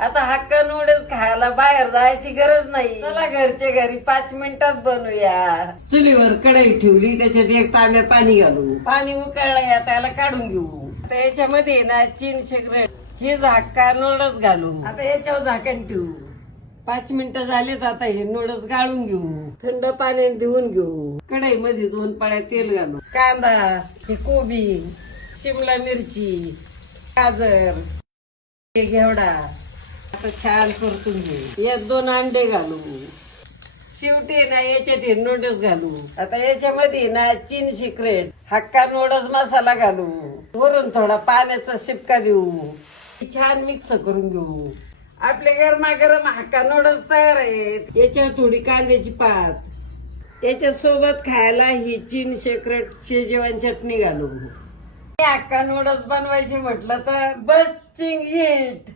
आता hakka noodles खायला बाहेर जायची गरज नाही. चला घरच्या घरी 5 मिनिटात बनवूया. चुलीवर कढई ठेवली, त्याच्यात एक तांब्या पाणी घालू. पाणी उकळलं, त्याला काढून घेऊ. आता याच्यामध्ये ना चीन सिक्रेट हे हक्का नूडल्स घालू. आता याच्यावर झाकण ठेवू. 5 मिनिटं झालीत. आता हे नूडल्स गाळून घेऊ. थंड पाण्याने धुवून घेऊ. कढईमध्ये 2 पळ्या तेल घालू. कांदा, हे कोबी, शिमला मिरची, गाजर, हे घेवडा आता छान परतून घेऊ. यात 2 अंडे घालू. शेवटी ना याच्यात हे नूडल्स घालू. आता याच्यामध्ये ना चीन सिक्रेट हक्का नूडल्स मसाला घालू. वरून थोडा पाण्याचा शिपका देऊ. छान मिक्स करून घेऊ. आपले गरमागरम हक्का नूडल्स तयार आहेत. याच्यावर थोडी कांद्याची पात, याच्या सोबत खायला ही चीन सिक्रेट शेजवान चटणी घालू. हक्का नूडल्स बनवायचे म्हटलं तर बस चिंग हिट.